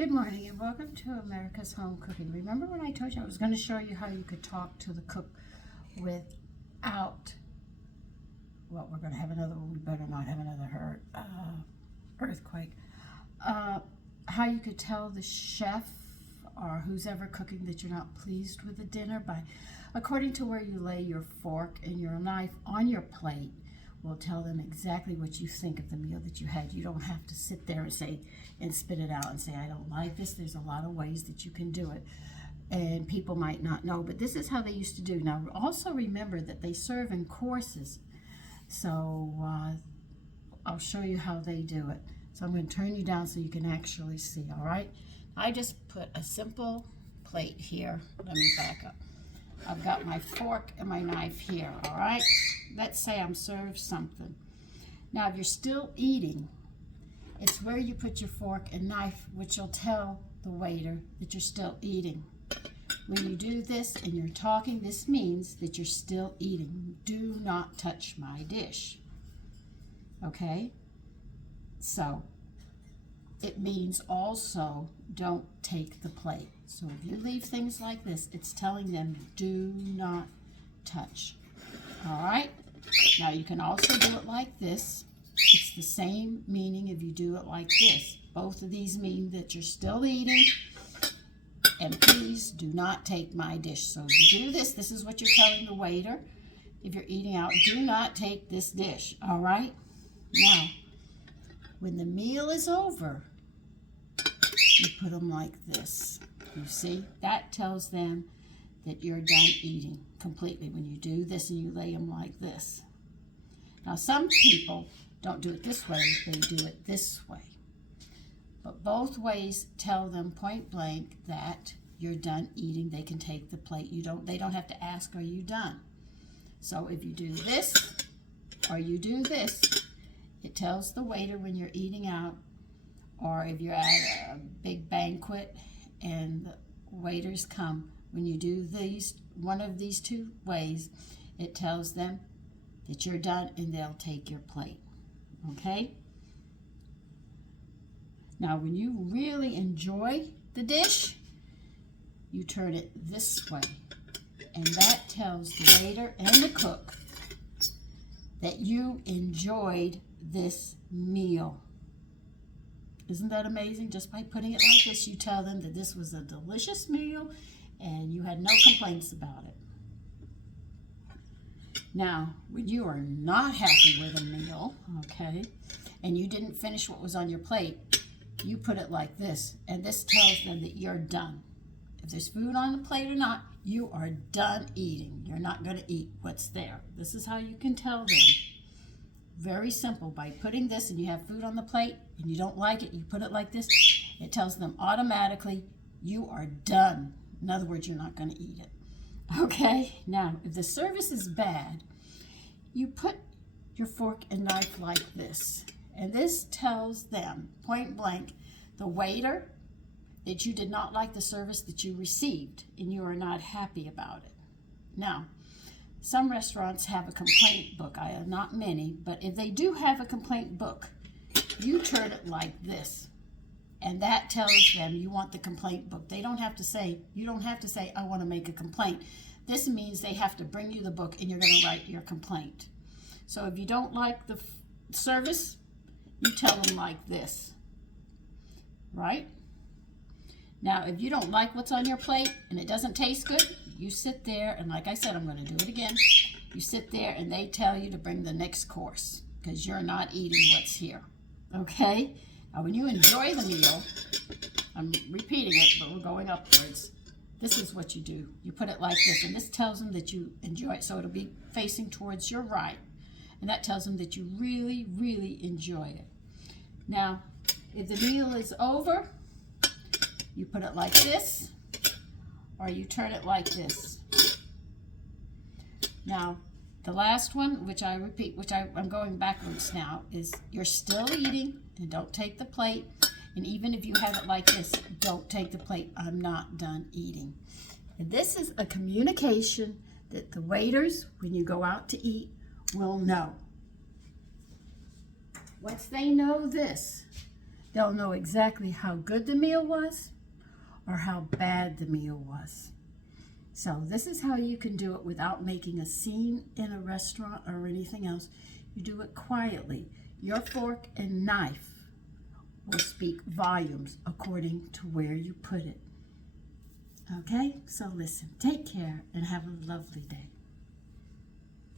Good morning and welcome to America's Home Cooking. Remember when I told you I was going to show you how you could talk to the cook without, well, we're going to have another one, we better not have another earthquake. How you could tell the chef or who's ever cooking that you're not pleased with the dinner by, according to where you lay your fork and your knife on your plate, will tell them exactly what you think of the meal that you had. You don't have to sit there and spit it out and say, I don't like this. There's a lot of ways that you can do it. And people might not know, but this is how they used to do. Now, also remember that they serve in courses. So I'll show you how they do it. So I'm going to turn you down so you can actually see, all right? I just put a simple plate here. Let me back up. I've got my fork and my knife here, all right? Let's say I'm served something. Now, if you're still eating, it's where you put your fork and knife, which will tell the waiter that you're still eating. When you do this and you're talking, this means that you're still eating. Do not touch my dish, okay? So, it means also don't take the plate. So if you leave things like this, it's telling them do not touch. All right? Now you can also do it like this. It's the same meaning if you do it like this. Both of these mean that you're still eating. And please do not take my dish. So if you do this, this is what you're telling the waiter. If you're eating out, do not take this dish. All right? Now, when the meal is over, you put them like this. You see? That tells them that you're done eating completely when you do this and you lay them like this. Now, some people don't do it this way. They do it this way. But both ways tell them point blank that you're done eating. They can take the plate. They don't have to ask, are you done? So if you do this or you do this, it tells the waiter when you're eating out, or if you're at a big banquet and the waiters come, when you do one of these two ways, it tells them that you're done and they'll take your plate. Okay? Now, when you really enjoy the dish, you turn it this way. And that tells the waiter and the cook that you enjoyed this meal. Isn't that amazing? Just by putting it like this, you tell them that this was a delicious meal and you had no complaints about it. Now, when you are not happy with a meal, okay, and you didn't finish what was on your plate, you put it like this, and this tells them that you're done. If there's food on the plate or not, you are done eating. You're not going to eat what's there. This is how you can tell them. Very simple. By putting this and you have food on the plate and you don't like it, you put it like this, it tells them automatically you are done. In other words, you're not going to eat it. Okay? Now, if the service is bad, you put your fork and knife like this. And this tells them, point blank, the waiter, that you did not like the service that you received and you are not happy about it. Now, some restaurants have a complaint book. Not many, but if they do have a complaint book, you turn it like this. And that tells them you want the complaint book. You don't have to say, I want to make a complaint. This means they have to bring you the book and you're going to write your complaint. So if you don't like the service, you tell them like this, right? Now, if you don't like what's on your plate and it doesn't taste good, you sit there, and like I said, I'm going to do it again. You sit there and they tell you to bring the next course because you're not eating what's here, okay? Now, when you enjoy the meal, I'm repeating it, but we're going upwards. This is what you do. You put it like this, and this tells them that you enjoy it, so it'll be facing towards your right, and that tells them that you really, really enjoy it. Now, if the meal is over, you put it like this, or you turn it like this. Now, the last one, which I repeat, I'm going backwards now, is you're still eating, and don't take the plate. And even if you have it like this, don't take the plate. I'm not done eating. And this is a communication that the waiters, when you go out to eat, will know. Once they know this, They'll know exactly how good the meal was or how bad the meal was. So this is how you can do it without making a scene in a restaurant or anything else. You do it quietly. Your fork and knife will speak volumes according to where you put it. Okay, so listen, take care and have a lovely day.